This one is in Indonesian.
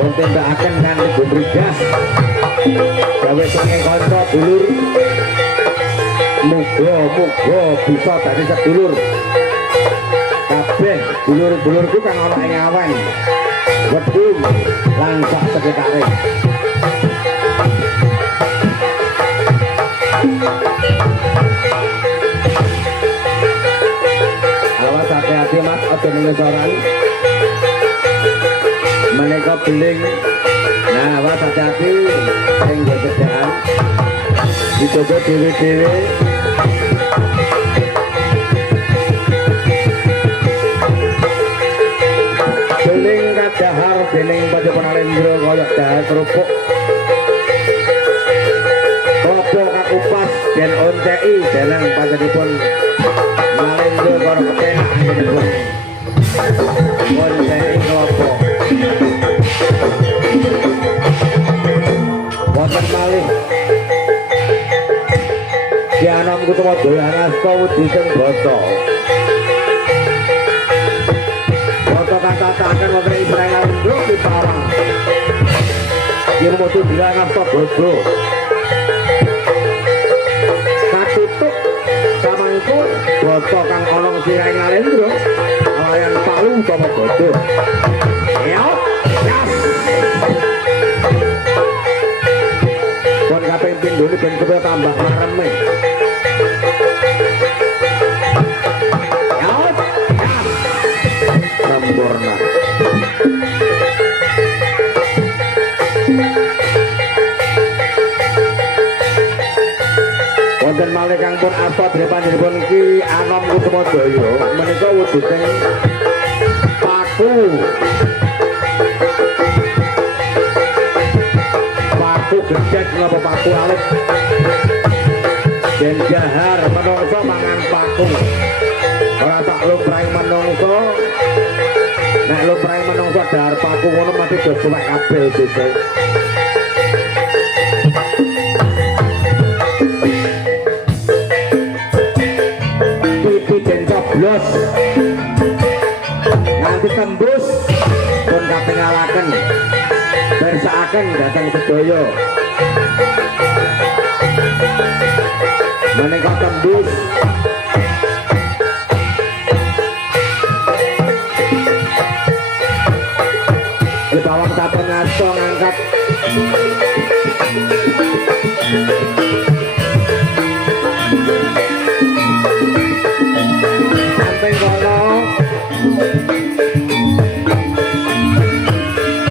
tindakaken kanthi gumrigas gawe senging kanca dulur muga bisa dadi sedulur kabeh dulur-dulurku kang ana ing awen wedhus lan sak sekitare awas hati-hati mas aja ngesoran menika beling nah awas hati-hati sing gedhekan dicoba dhewe-dhewe beling kadahar dening Panjenengan Alendra kaya dahar kerupuk klopo kakupas den onteki dening panjenenganipun Alendra karo kepenak panjenengan onteki klopo wonten malih Dianom Kutama dolan asta wedi sing basa foto kata-katakan wonten Ibrahim Alendra di Parang yen moto dolan asta bodo katutuk samangku basa kang ana sirahe Alendra layan palu utawa bodo ya pun kaping pindho ben kaya tambah mareme sempurna wonten malih kang pun asta dene panjenengan iki Anom Kutama Jaya menika wujuding paku gedhet napa paku alit den jahar menungso mangan paku ora tak lumrahe menungso nek lumrahe menungso dahar paku ngono mati do suwek kabeh desa pipi den coblos nganti tembus pun kapingalaken bersaaken datang sedaya menika tembus di bawah saben ngaso ngangkat